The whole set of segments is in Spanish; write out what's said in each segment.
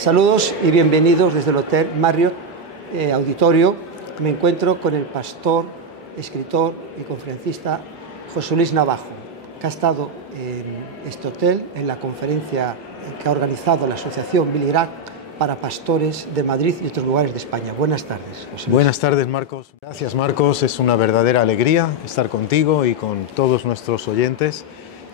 Saludos y bienvenidos desde el Hotel Marriott Auditorio. Me encuentro con el pastor, escritor y conferencista José Luis Navajo, que ha estado en este hotel en la conferencia que ha organizado la Asociación Billy Graham para pastores de Madrid y otros lugares de España. Buenas tardes, José Luis. Buenas tardes, Marcos. Gracias, Marcos. Es una verdadera alegría estar contigo y con todos nuestros oyentes.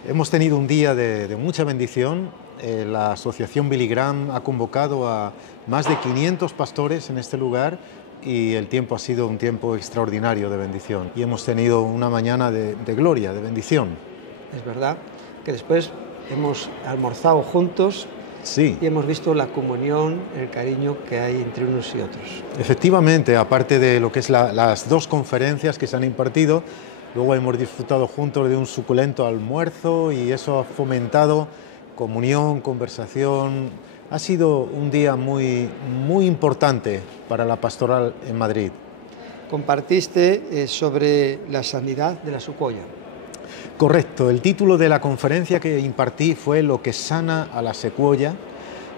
Hemos tenido un día de mucha bendición. La Asociación Billy Graham ha convocado a más de 500 pastores en este lugar y el tiempo ha sido un tiempo extraordinario de bendición. Y hemos tenido una mañana de gloria, de bendición. Es verdad que después hemos almorzado juntos. Sí. Y hemos visto la comunión, el cariño que hay entre unos y otros. Efectivamente, aparte de lo que es las dos conferencias que se han impartido, luego hemos disfrutado juntos de un suculento almuerzo y eso ha fomentado comunión, conversación. Ha sido un día muy importante para la pastoral en Madrid. Compartiste sobre la sanidad de la secuoya. Correcto, el título de la conferencia que impartí fue Lo que sana a la secuoya.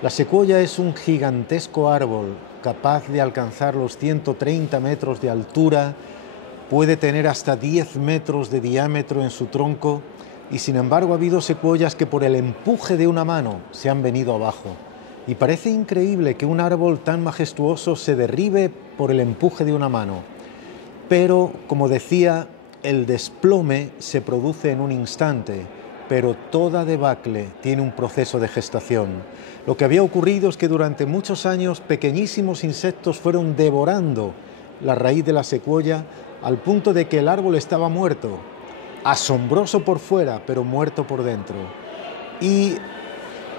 La secuoya es un gigantesco árbol capaz de alcanzar los 130 metros de altura, puede tener hasta 10 metros de diámetro en su tronco y sin embargo ha habido secuoyas que por el empuje de una mano se han venido abajo. Y parece increíble que un árbol tan majestuoso se derribe por el empuje de una mano. Pero, como decía, el desplome se produce en un instante, pero toda debacle tiene un proceso de gestación. Lo que había ocurrido es que durante muchos años pequeñísimos insectos fueron devorando la raíz de la secuoya al punto de que el árbol estaba muerto, asombroso por fuera, pero muerto por dentro. Y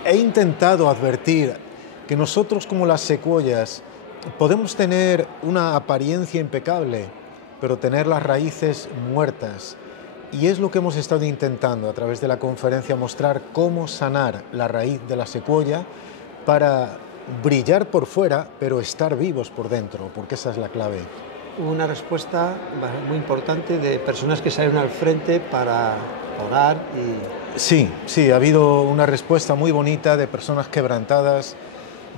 he intentado advertir que nosotros, como las secuoyas, podemos tener una apariencia impecable, pero tener las raíces muertas. Y es lo que hemos estado intentando a través de la conferencia, mostrar cómo sanar la raíz de la secuoya para brillar por fuera, pero estar vivos por dentro, porque esa es la clave. Hubo una respuesta muy importante de personas que salieron al frente para orar y... Sí, ha habido una respuesta muy bonita de personas quebrantadas,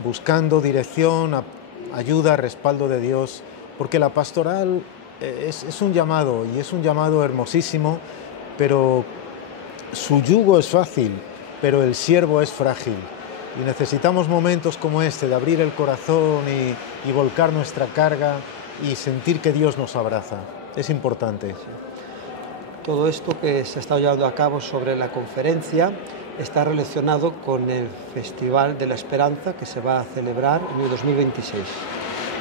buscando dirección, ayuda, respaldo de Dios, porque la pastoral es un llamado, y es un llamado hermosísimo, pero su yugo es fácil, pero el siervo es frágil. Y necesitamos momentos como este, de abrir el corazón y volcar nuestra carga y sentir que Dios nos abraza. Es importante. Sí. Todo esto que se ha estado llevando a cabo sobre la conferencia está relacionado con el Festival de la Esperanza que se va a celebrar en el 2026.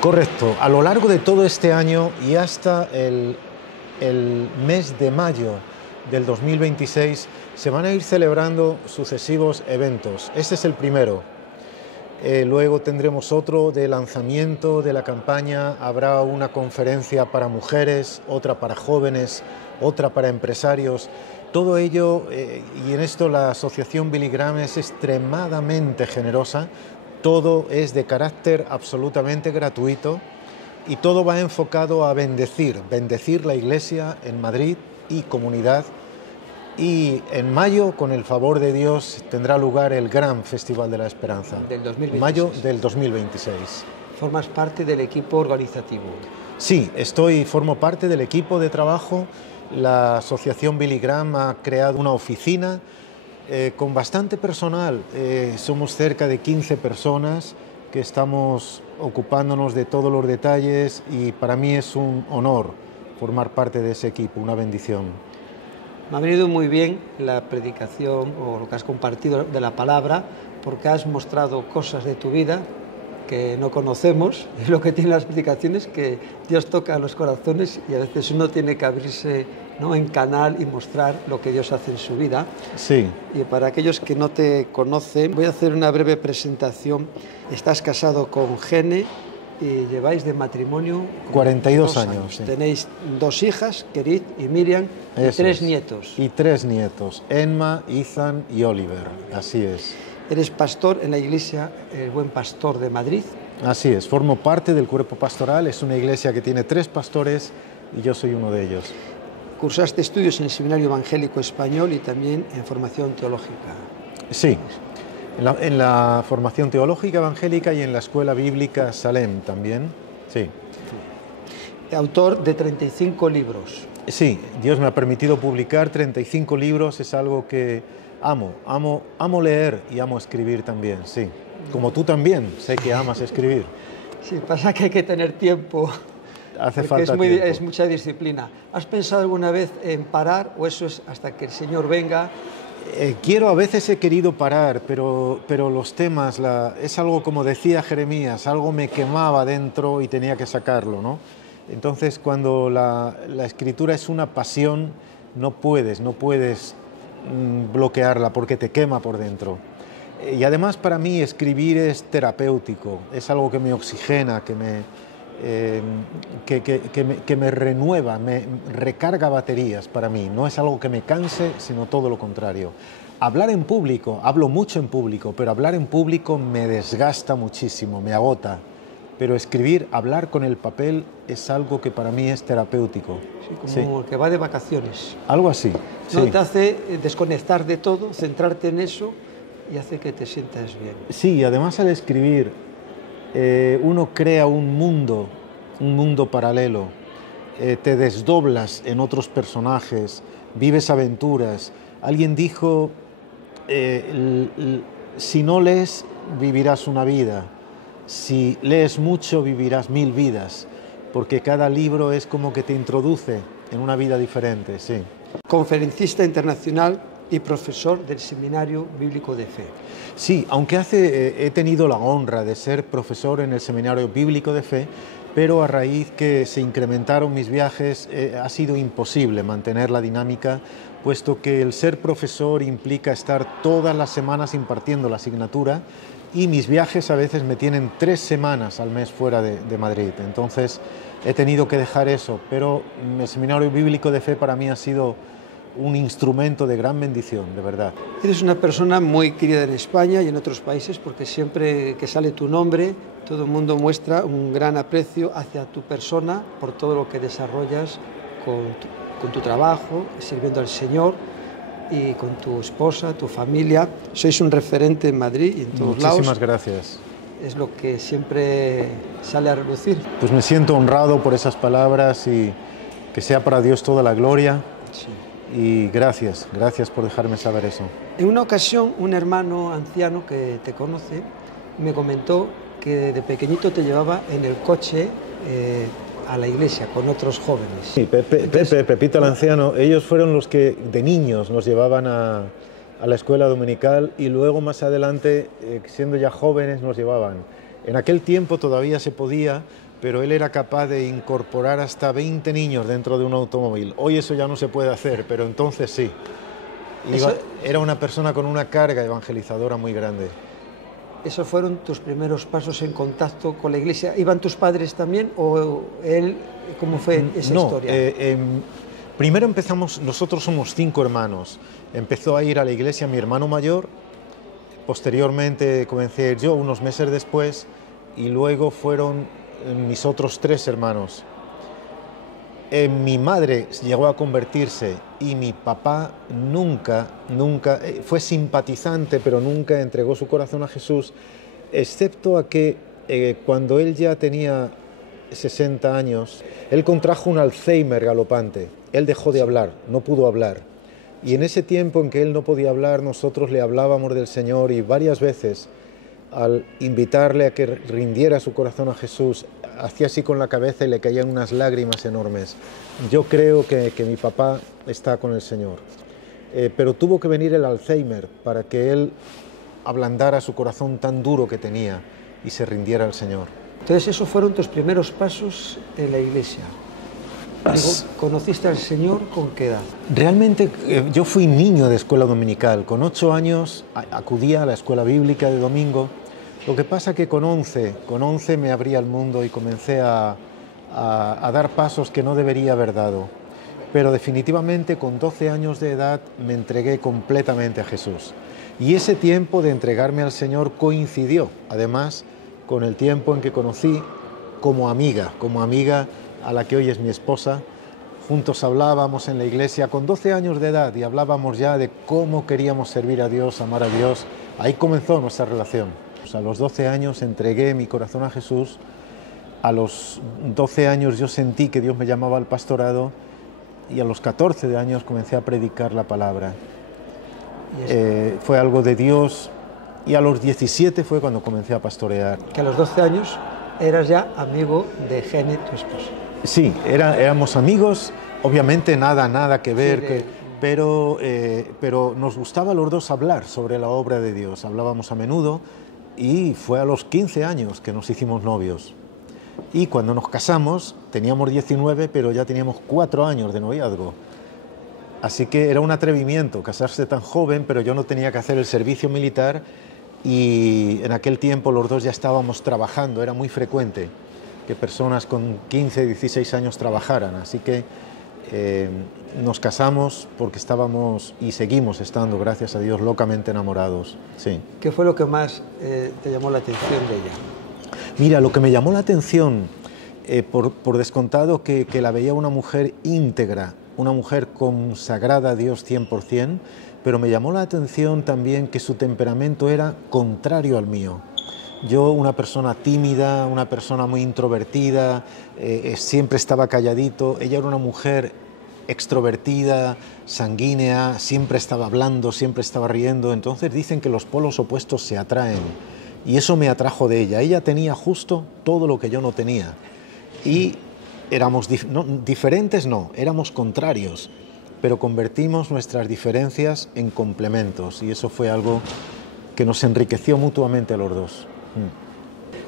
Correcto. A lo largo de todo este año y hasta el mes de mayo del 2026 se van a ir celebrando sucesivos eventos. Este es el primero. Luego tendremos otro de lanzamiento de la campaña. Habrá una conferencia para mujeres, otra para jóvenes, otra para empresarios. Todo ello, y en esto la Asociación Billy Graham es extremadamente generosa. Todo es de carácter absolutamente gratuito y todo va enfocado a bendecir la Iglesia en Madrid y comunidad. Y en mayo, con el favor de Dios, tendrá lugar el gran Festival de la Esperanza. Del 2026. Mayo del 2026. ¿Formas parte del equipo organizativo? Sí, formo parte del equipo de trabajo. La Asociación Billy Graham ha creado una oficina con bastante personal. Somos cerca de 15 personas que estamos ocupándonos de todos los detalles y para mí es un honor formar parte de ese equipo, una bendición. Me ha venido muy bien la predicación o lo que has compartido de la palabra, porque has mostrado cosas de tu vida que no conocemos. Es lo que tienen las predicaciones, que Dios toca los corazones y a veces uno tiene que abrirse, ¿no?, en canal y mostrar lo que Dios hace en su vida. Sí. Y para aquellos que no te conocen, voy a hacer una breve presentación. Estás casado con Gene y lleváis de matrimonio 42 años. Sí. Tenéis 2 hijas, Kerit y Miriam, y 3 nietos. Y 3 nietos, Emma, Ethan y Oliver. Así es. Eres pastor en la iglesia El Buen Pastor de Madrid. Así es, formo parte del cuerpo pastoral. Es una iglesia que tiene 3 pastores y yo soy uno de ellos. Cursaste estudios en el Seminario Evangélico Español y también en formación teológica. Sí. En la formación teológica evangélica y en la escuela bíblica Salem también, sí. Autor de 35 libros. Sí, Dios me ha permitido publicar 35 libros, es algo que amo leer y amo escribir también, sí. Como tú también, sé que amas escribir. Sí, pasa que hay que tener tiempo. Hace falta tiempo. Es mucha disciplina. ¿Has pensado alguna vez en parar o eso es hasta que el Señor venga? A veces he querido parar, pero los temas, es algo como decía Jeremías, algo me quemaba dentro y tenía que sacarlo, ¿no? Entonces, cuando la escritura es una pasión, no puedes bloquearla porque te quema por dentro. Y además para mí escribir es terapéutico, es algo que me oxigena, que me renueva, me recarga baterías para mí. No es algo que me canse, sino todo lo contrario. Hablar en público, hablo mucho en público, pero hablar en público me desgasta muchísimo, me agota. Pero escribir, hablar con el papel es algo que para mí es terapéutico. Sí, como que va de vacaciones. Algo así. No, sí. Te hace desconectar de todo, centrarte en eso y hace que te sientas bien. Sí, y además al escribir uno crea un mundo paralelo, te desdoblas en otros personajes, vives aventuras. Alguien dijo, si no lees, vivirás una vida. Si lees mucho, vivirás 1000 vidas, porque cada libro es como que te introduce en una vida diferente, sí. Conferencista internacional y profesor del Seminario Bíblico de Fe. Sí, aunque he tenido la honra de ser profesor en el Seminario Bíblico de Fe, pero a raíz que se incrementaron mis viajes ha sido imposible mantener la dinámica, puesto que el ser profesor implica estar todas las semanas impartiendo la asignatura y mis viajes a veces me tienen 3 semanas al mes fuera de Madrid. Entonces he tenido que dejar eso, pero el Seminario Bíblico de Fe para mí ha sido un instrumento de gran bendición, de verdad. Eres una persona muy querida en España y en otros países porque siempre que sale tu nombre, todo el mundo muestra un gran aprecio hacia tu persona por todo lo que desarrollas con tu trabajo, sirviendo al Señor y con tu esposa, tu familia. Sois un referente en Madrid y en todos lados. Muchísimas gracias. Es lo que siempre sale a relucir. Pues me siento honrado por esas palabras y que sea para Dios toda la gloria. Sí. Y gracias por dejarme saber eso. En una ocasión, un hermano anciano que te conoce me comentó que de pequeñito te llevaba en el coche a la iglesia con otros jóvenes. Sí, Pepito el anciano, ellos fueron los que de niños nos llevaban a la escuela dominical y luego más adelante, siendo ya jóvenes, nos llevaban. En aquel tiempo todavía se podía, pero él era capaz de incorporar hasta 20 niños dentro de un automóvil. Hoy eso ya no se puede hacer, pero entonces sí. Era una persona con una carga evangelizadora muy grande. ¿Esos fueron tus primeros pasos en contacto con la iglesia? ¿Iban tus padres también o él? ¿Cómo fue esa historia? Primero empezamos, nosotros somos 5 hermanos. Empezó a ir a la iglesia mi hermano mayor, posteriormente comencé a ir yo unos meses después y luego fueron mis otros 3 hermanos. Mi madre llegó a convertirse y mi papá nunca fue simpatizante, pero nunca entregó su corazón a Jesús, excepto a que cuando él ya tenía 60 años, él contrajo un Alzheimer galopante. Él dejó de hablar, no pudo hablar. Y en ese tiempo en que él no podía hablar, nosotros le hablábamos del Señor y varias veces, al invitarle a que rindiera su corazón a Jesús, hacía así con la cabeza y le caían unas lágrimas enormes. Yo creo que mi papá está con el Señor. Pero tuvo que venir el Alzheimer para que él ablandara su corazón tan duro que tenía y se rindiera al Señor. Entonces, esos fueron tus primeros pasos en la iglesia. Digo, ¿conociste al Señor con qué edad? Realmente yo fui niño de escuela dominical. Con 8 años acudía a la escuela bíblica de domingo. Lo que pasa que con 11 me abría el mundo y comencé a dar pasos que no debería haber dado. Pero definitivamente con 12 años de edad me entregué completamente a Jesús. Y ese tiempo de entregarme al Señor coincidió, además, con el tiempo en que conocí como amiga a la que hoy es mi esposa. Juntos hablábamos en la iglesia con 12 años de edad y hablábamos ya de cómo queríamos servir a Dios, amar a Dios, Ahí comenzó nuestra relación. A los 12 años entregué mi corazón a Jesús. A los 12 años yo sentí que Dios me llamaba al pastorado y a los 14 de años comencé a predicar la palabra. Fue algo de Dios, y a los 17 fue cuando comencé a pastorear. Que a los 12 años eras ya amigo de Gene, tu esposa. Sí, éramos amigos, obviamente nada que ver, sí, pero nos gustaba a los dos hablar sobre la obra de Dios. Hablábamos a menudo y fue a los 15 años que nos hicimos novios. Y cuando nos casamos teníamos 19, pero ya teníamos 4 años de noviazgo. Así que era un atrevimiento casarse tan joven, pero yo no tenía que hacer el servicio militar y en aquel tiempo los dos ya estábamos trabajando. Era muy frecuente que personas con 15, 16 años trabajaran. Así que nos casamos porque estábamos y seguimos estando, gracias a Dios, locamente enamorados. Sí. ¿Qué fue lo que más te llamó la atención de ella? Mira, lo que me llamó la atención, por descontado que la veía una mujer íntegra, una mujer consagrada a Dios 100%, pero me llamó la atención también que su temperamento era contrario al mío. Yo, una persona tímida, una persona muy introvertida, siempre estaba calladito. Ella era una mujer extrovertida, sanguínea, siempre estaba hablando, siempre estaba riendo. Entonces dicen que los polos opuestos se atraen y eso me atrajo de ella. Ella tenía justo todo lo que yo no tenía y éramos diferentes, no, éramos contrarios, pero convertimos nuestras diferencias en complementos y eso fue algo que nos enriqueció mutuamente a los dos.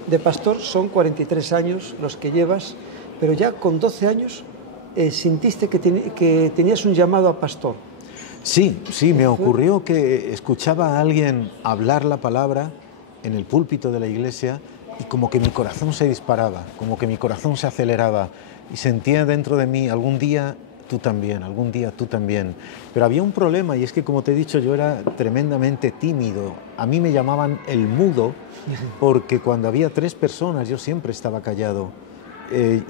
De pastor son 43 años los que llevas, pero ya con 12 años sintiste que tenías un llamado a pastor. Sí, me ocurrió que escuchaba a alguien hablar la palabra en el púlpito de la iglesia y como que mi corazón se disparaba, como que mi corazón se aceleraba y sentía dentro de mí, algún día tú también, algún día tú también. Pero había un problema y es que, como te he dicho, yo era tremendamente tímido. A mí me llamaban el mudo porque cuando había 3 personas yo siempre estaba callado.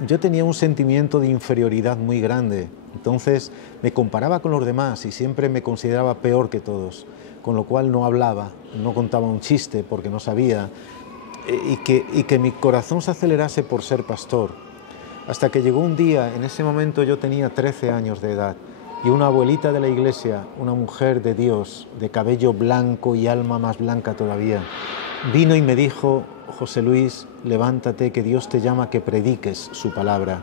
Yo tenía un sentimiento de inferioridad muy grande, entonces me comparaba con los demás y siempre me consideraba peor que todos, con lo cual no hablaba, no contaba un chiste porque no sabía, y que mi corazón se acelerase por ser pastor. Hasta que llegó un día, en ese momento yo tenía 13 años de edad, y una abuelita de la iglesia, una mujer de Dios, de cabello blanco y alma más blanca todavía, vino y me dijo: José Luis, levántate, que Dios te llama a que prediques su palabra.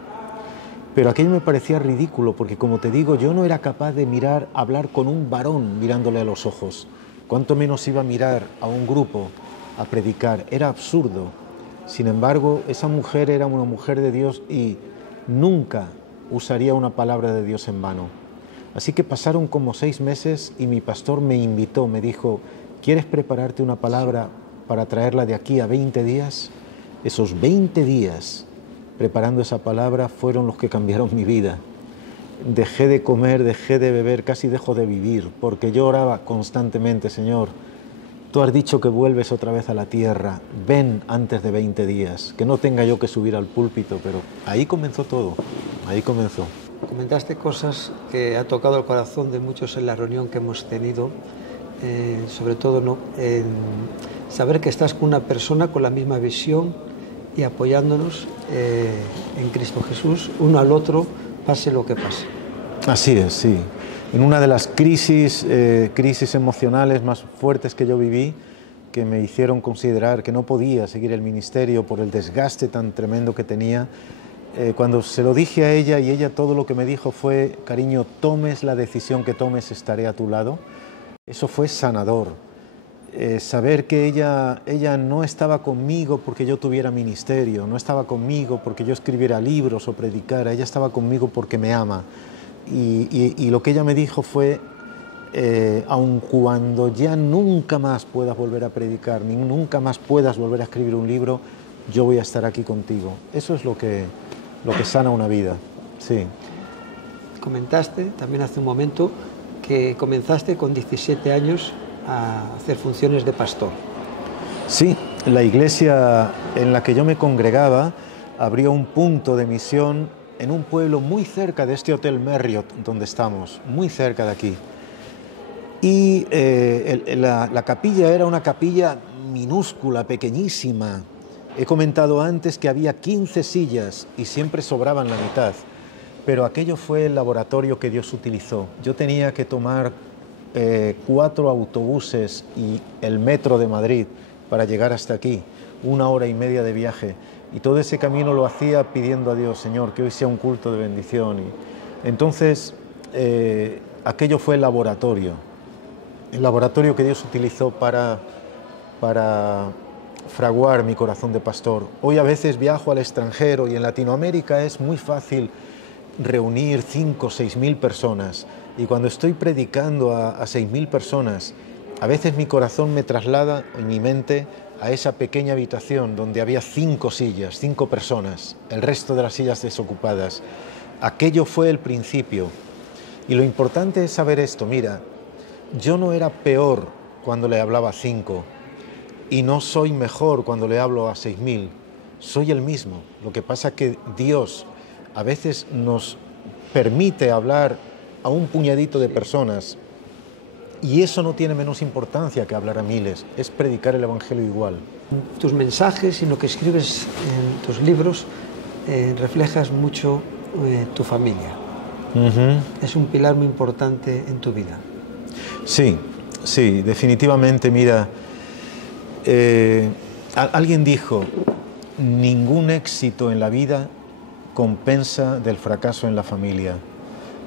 Pero aquello me parecía ridículo, porque como te digo, yo no era capaz de hablar con un varón mirándole a los ojos, cuanto menos iba a mirar a un grupo a predicar, era absurdo. Sin embargo, esa mujer era una mujer de Dios y nunca usaría una palabra de Dios en vano. Así que pasaron como 6 meses y mi pastor me invitó, me dijo: ¿quieres prepararte una palabra para traerla de aquí a 20 días? Esos 20 días preparando esa palabra fueron los que cambiaron mi vida. Dejé de comer, dejé de beber, casi dejo de vivir, porque yo oraba constantemente: Señor, tú has dicho que vuelves otra vez a la tierra, ven antes de 20 días, que no tenga yo que subir al púlpito. Pero ahí comenzó todo, ahí comenzó. Comentaste cosas que ha tocado el corazón de muchos en la reunión que hemos tenido, sobre todo, ¿no?, saber que estás con una persona con la misma visión y apoyándonos en Cristo Jesús, uno al otro, pase lo que pase. Así es, sí. En una de las crisis emocionales más fuertes que yo viví, que me hicieron considerar que no podía seguir el ministerio por el desgaste tan tremendo que tenía, cuando se lo dije a ella, y ella todo lo que me dijo fue: cariño, tomes la decisión que tomes, estaré a tu lado. Eso fue sanador. Saber que ella no estaba conmigo porque yo tuviera ministerio, no estaba conmigo porque yo escribiera libros o predicara, ella estaba conmigo porque me ama. Y lo que ella me dijo fue: aun cuando ya nunca más puedas volver a predicar, ni nunca más puedas volver a escribir un libro, yo voy a estar aquí contigo. Eso es lo que sana una vida, sí. Comentaste también hace un momento que comenzaste con 17 años a hacer funciones de pastor. Sí, la iglesia en la que yo me congregaba abrió un punto de misión en un pueblo muy cerca de este Hotel Marriott donde estamos, muy cerca de aquí. Y la capilla era una capilla minúscula, pequeñísima. He comentado antes que había 15 sillas y siempre sobraban la mitad, pero aquello fue el laboratorio que Dios utilizó. Yo tenía que tomar 4 autobuses y el metro de Madrid para llegar hasta aquí, 1 hora y media de viaje, y todo ese camino lo hacía pidiendo a Dios: Señor, que hoy sea un culto de bendición. Y entonces aquello fue el laboratorio que Dios utilizó para fraguar mi corazón de pastor. Hoy a veces viajo al extranjero y en Latinoamérica es muy fácil reunir 5 o 6 mil personas, y cuando estoy predicando a 6 mil personas, a veces mi corazón me traslada en mi mente a esa pequeña habitación donde había 5 sillas, 5 personas, el resto de las sillas desocupadas. Aquello fue el principio. Y lo importante es saber esto: mira, yo no era peor cuando le hablaba a 5 y no soy mejor cuando le hablo a 6.000. Soy el mismo. Lo que pasa es que Dios a veces nos permite hablar a un puñadito de personas, y eso no tiene menos importancia que hablar a miles. Es predicar el Evangelio igual. Tus mensajes y lo que escribes en tus libros reflejas mucho tu familia. Es un pilar muy importante en tu vida. Sí, sí, definitivamente. Mira, alguien dijo: ningún éxito en la vida compensa del fracaso en la familia.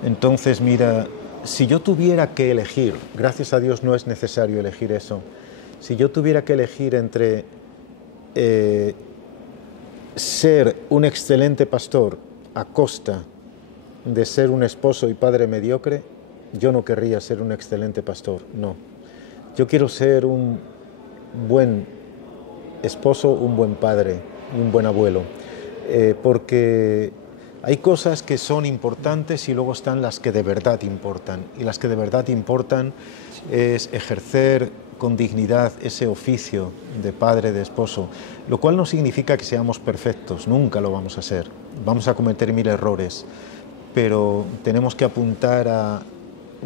Entonces, mira, si yo tuviera que elegir, gracias a Dios no es necesario elegir eso, si yo tuviera que elegir entre ser un excelente pastor a costa de ser un esposo y padre mediocre, yo no querría ser un excelente pastor, no. Yo quiero ser un buen esposo, un buen padre, un buen abuelo, porque hay cosas que son importantes y luego están las que de verdad importan, y las que de verdad importan es ejercer con dignidad ese oficio de padre, de esposo, lo cual no significa que seamos perfectos, nunca lo vamos a ser, vamos a cometer 1000 errores, pero tenemos que apuntar a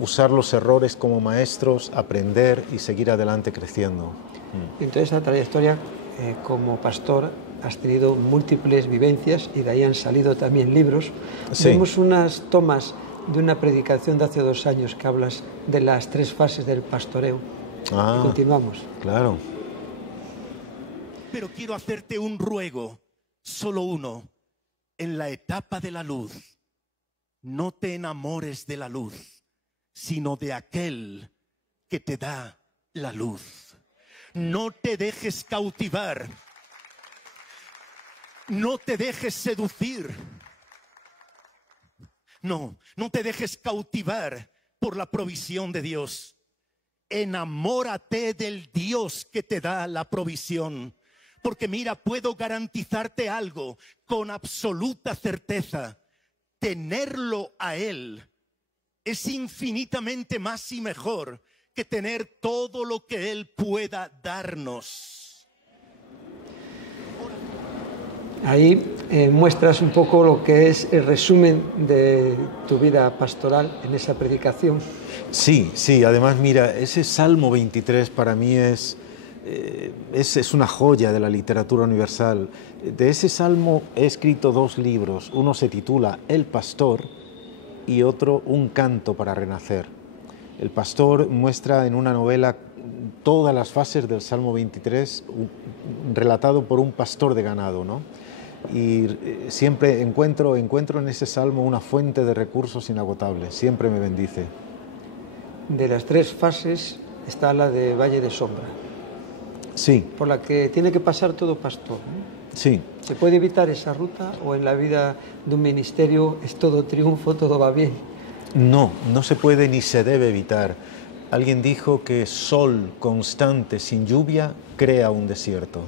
usar los errores como maestros, aprender y seguir adelante creciendo. En toda esa trayectoria como pastor has tenido múltiples vivencias y de ahí han salido también libros. Sí. Vemos unas tomas de una predicación de hace 2 años que hablas de las 3 fases del pastoreo. Y continuamos. Claro. Pero quiero hacerte un ruego, solo uno. En la etapa de la luz, no te enamores de la luz, sino de aquel que te da la luz. No te dejes cautivar. No te dejes seducir. No te dejes cautivar por la provisión de Dios. Enamórate del Dios que te da la provisión. Porque mira, puedo garantizarte algo con absoluta certeza. Tenerlo a Él es infinitamente más y mejor que tener todo lo que Él pueda darnos. Ahí muestras un poco lo que es el resumen de tu vida pastoral en esa predicación. Sí, además mira, ese Salmo 23 para mí es una joya de la literatura universal. De ese Salmo he escrito 2 libros, uno se titula El Pastor y otro Un Canto para Renacer. El Pastor muestra en una novela todas las fases del Salmo 23, relatado por un pastor de ganado, ¿no? Y siempre encuentro en ese Salmo una fuente de recursos inagotables, siempre me bendice. De las 3 fases está la de Valle de Sombra. Sí. Por la que tiene que pasar todo pastor, ¿no? Sí. ¿Se puede evitar esa ruta o en la vida de un ministerio es todo triunfo, todo va bien? No se puede ni se debe evitar. Alguien dijo que sol constante sin lluvia crea un desierto.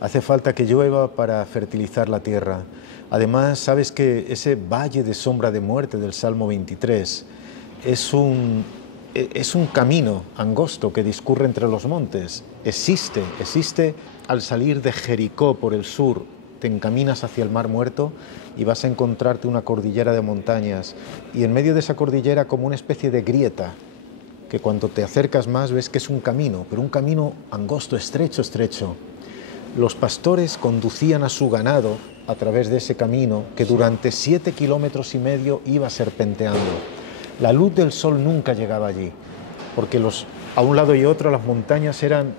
Hace falta que llueva para fertilizar la tierra. Además, sabes que ese valle de sombra de muerte del Salmo 23 es un camino angosto que discurre entre los montes. Existe al salir de Jericó por el sur, te encaminas hacia el Mar Muerto y vas a encontrarte una cordillera de montañas, y en medio de esa cordillera como una especie de grieta que cuando te acercas más ves que es un camino, pero un camino angosto, estrecho, estrecho. Los pastores conducían a su ganado a través de ese camino que durante 7,5 kilómetros iba serpenteando. La luz del sol nunca llegaba allí, porque a un lado y otro las montañas eran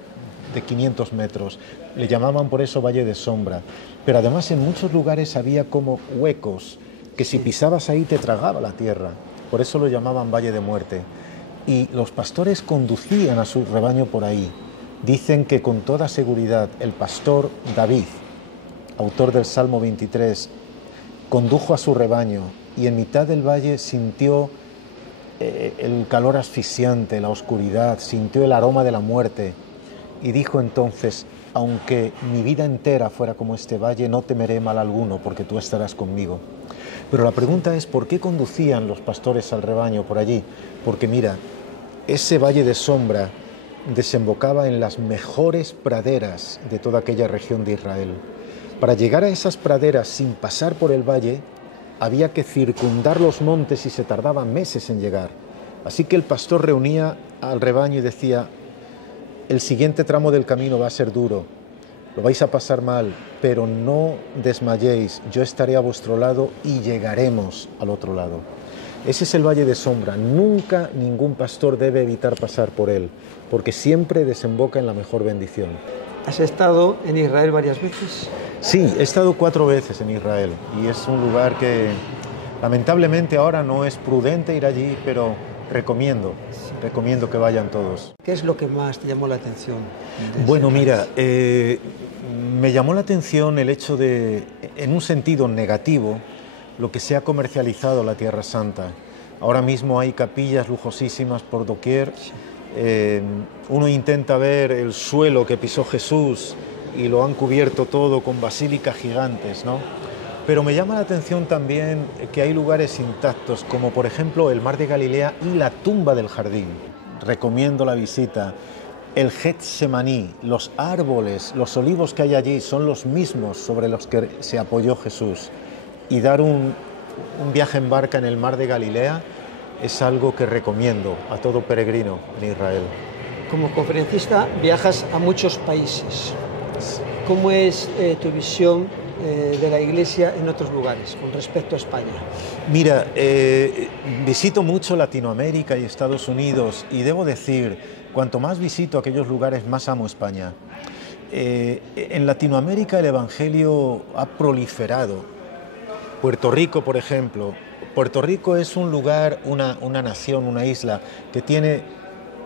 de 500 metros. Le llamaban por eso Valle de Sombra. Pero además en muchos lugares había como huecos que si pisabas ahí te tragaba la tierra. Por eso lo llamaban Valle de Muerte. Y los pastores conducían a su rebaño por ahí. Dicen que con toda seguridad el pastor David, autor del Salmo 23, condujo a su rebaño y en mitad del valle sintió el calor asfixiante, la oscuridad, sintió el aroma de la muerte y dijo entonces: aunque mi vida entera fuera como este valle, no temeré mal alguno porque tú estarás conmigo. Pero la pregunta es, ¿por qué conducían los pastores al rebaño por allí? Porque mira, ese Valle de Sombra desembocaba en las mejores praderas de toda aquella región de Israel. Para llegar a esas praderas sin pasar por el valle, había que circundar los montes y se tardaba meses en llegar. Así que el pastor reunía al rebaño y decía: el siguiente tramo del camino va a ser duro, lo vais a pasar mal, pero no desmayéis, yo estaré a vuestro lado y llegaremos al otro lado. Ese es el Valle de Sombra. Nunca ningún pastor debe evitar pasar por él, porque siempre desemboca en la mejor bendición. ¿Has estado en Israel varias veces? Sí, he estado 4 veces en Israel y es un lugar que lamentablemente ahora no es prudente ir allí, pero recomiendo que vayan todos. ¿Qué es lo que más te llamó la atención? Bueno, mira, me llamó la atención el hecho de, en un sentido negativo, lo que se ha comercializado la Tierra Santa. Ahora mismo hay capillas lujosísimas por doquier. Uno intenta ver el suelo que pisó Jesús y lo han cubierto todo con basílicas gigantes, ¿no? Pero me llama la atención también que hay lugares intactos, como por ejemplo el Mar de Galilea y la tumba del jardín. Recomiendo la visita. El Getsemaní, los árboles, los olivos que hay allí son los mismos sobre los que se apoyó Jesús. Y dar un viaje en barca en el Mar de Galilea es algo que recomiendo a todo peregrino en Israel. Como conferencista viajas a muchos países. ¿Cómo es tu visión de la Iglesia en otros lugares con respecto a España? Mira, visito mucho Latinoamérica y Estados Unidos y debo decir, cuanto más visito aquellos lugares, más amo España. En Latinoamérica el Evangelio ha proliferado. Puerto Rico, por ejemplo. Puerto Rico es un lugar, una nación, una isla que tiene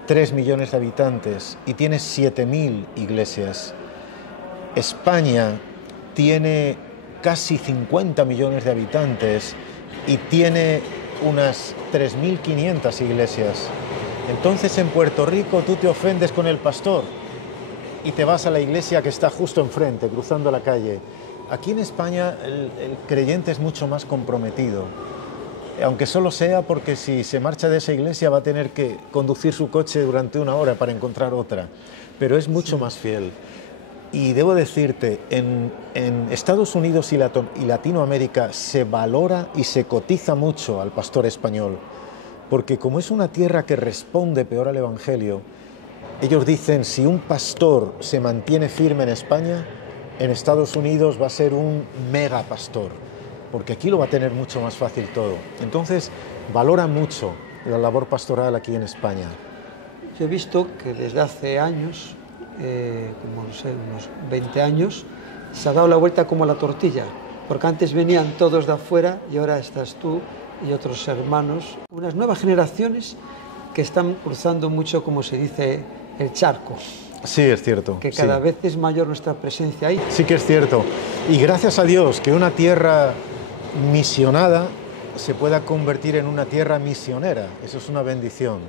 3 millones de habitantes y tiene 7.000 iglesias. España tiene casi 50 millones de habitantes y tiene unas 3.500 iglesias. Entonces en Puerto Rico tú te ofendes con el pastor y te vas a la iglesia que está justo enfrente, cruzando la calle. Aquí en España el creyente es mucho más comprometido, aunque solo sea porque si se marcha de esa iglesia va a tener que conducir su coche durante 1 hora para encontrar otra, pero es mucho más fiel. Y debo decirte, en Estados Unidos y Latinoamérica se valora y se cotiza mucho al pastor español, porque como es una tierra que responde peor al Evangelio, ellos dicen, si un pastor se mantiene firme en España, en Estados Unidos va a ser un mega pastor, porque aquí lo va a tener mucho más fácil todo. Entonces, valora mucho la labor pastoral aquí en España. Yo he visto que desde hace años, como no sé, unos 20 años, se ha dado la vuelta como a la tortilla, porque antes venían todos de afuera y ahora estás tú y otros hermanos, unas nuevas generaciones que están cruzando mucho, como se dice, el charco. Sí, es cierto. Que cada vez es mayor nuestra presencia ahí. Sí que es cierto. Y gracias a Dios que una tierra misionada se pueda convertir en una tierra misionera. Eso es una bendición,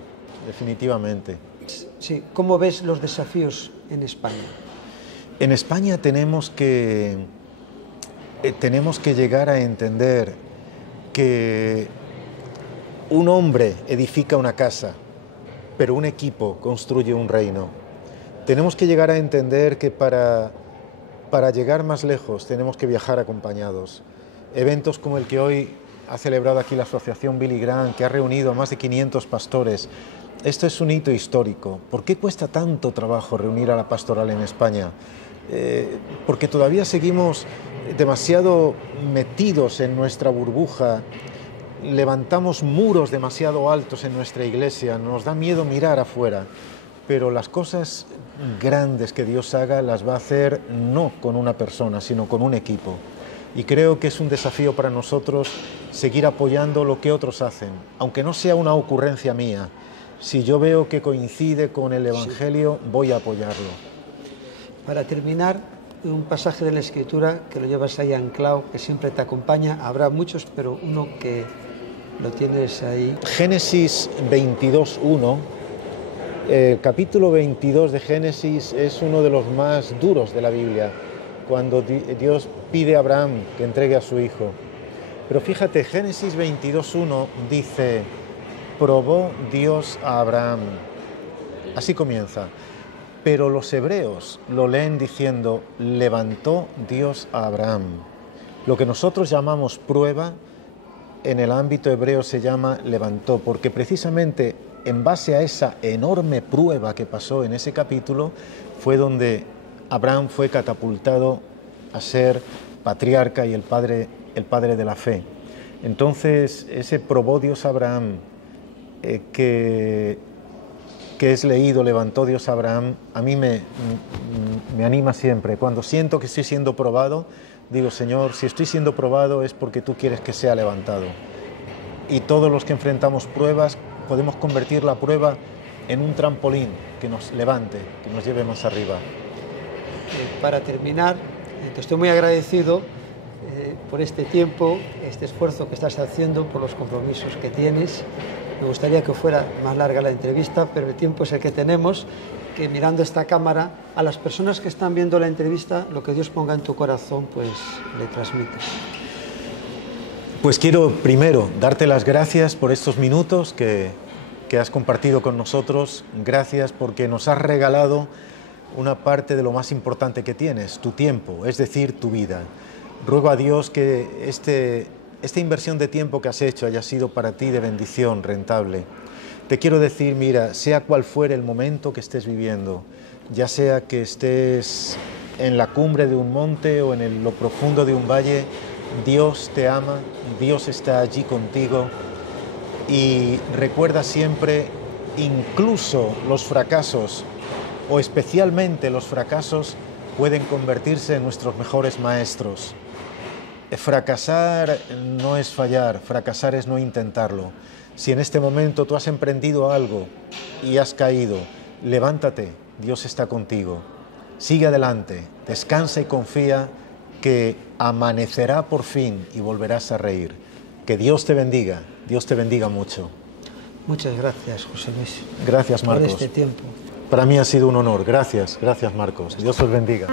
definitivamente. Sí. ¿Cómo ves los desafíos en España? En España tenemos que llegar a entender que un hombre edifica una casa, pero un equipo construye un reino. Tenemos que llegar a entender que para llegar más lejos tenemos que viajar acompañados. Eventos como el que hoy ha celebrado aquí la Asociación Billy Graham, que ha reunido a más de 500 pastores, esto es un hito histórico. ¿Por qué cuesta tanto trabajo reunir a la pastoral en España? Porque todavía seguimos demasiado metidos en nuestra burbuja, levantamos muros demasiado altos en nuestra iglesia, nos da miedo mirar afuera, pero las cosas grandes que Dios haga las va a hacer no con una persona, sino con un equipo. Y creo que es un desafío para nosotros seguir apoyando lo que otros hacen, aunque no sea una ocurrencia mía. Si yo veo que coincide con el Evangelio, voy a apoyarlo. Para terminar, un pasaje de la Escritura que lo llevas ahí anclado, que siempre te acompaña. Habrá muchos, pero uno que lo tienes ahí. Génesis 22:1. El capítulo 22 de Génesis es uno de los más duros de la Biblia, cuando Dios pide a Abraham que entregue a su hijo. Pero fíjate, Génesis 22:1 dice: probó Dios a Abraham. Así comienza. Pero los hebreos lo leen diciendo: levantó Dios a Abraham. Lo que nosotros llamamos prueba, en el ámbito hebreo se llama levantó, porque precisamente en base a esa enorme prueba que pasó en ese capítulo, fue donde Abraham fue catapultado a ser patriarca y el padre de la fe. Entonces, ese probó Dios a Abraham, que es leído, levantó Dios a Abraham, a mí me anima siempre. Cuando siento que estoy siendo probado, digo: Señor, si estoy siendo probado es porque tú quieres que sea levantado. Y todos los que enfrentamos pruebas, podemos convertir la prueba en un trampolín que nos levante, que nos lleve más arriba. Para terminar, te estoy muy agradecido por este tiempo, este esfuerzo que estás haciendo, por los compromisos que tienes. Me gustaría que fuera más larga la entrevista, pero el tiempo es el que tenemos, que mirando esta cámara, a las personas que están viendo la entrevista, lo que Dios ponga en tu corazón, pues le transmites. Pues quiero primero darte las gracias por estos minutos que has compartido con nosotros. Gracias porque nos has regalado una parte de lo más importante que tienes, tu tiempo, es decir, tu vida. Ruego a Dios que esta inversión de tiempo que has hecho haya sido para ti de bendición, rentable. Te quiero decir, mira, sea cual fuere el momento que estés viviendo, ya sea que estés en la cumbre de un monte o en lo profundo de un valle, Dios te ama, Dios está allí contigo, y recuerda siempre, incluso los fracasos, o especialmente los fracasos, pueden convertirse en nuestros mejores maestros. Fracasar no es fallar, fracasar es no intentarlo. Si en este momento tú has emprendido algo y has caído, levántate, Dios está contigo. Sigue adelante, descansa y confía que amanecerá por fin y volverás a reír. Que Dios te bendiga mucho. Muchas gracias, José Luis. Gracias, Marcos. Por este tiempo. Para mí ha sido un honor. Gracias, Marcos. Dios os bendiga.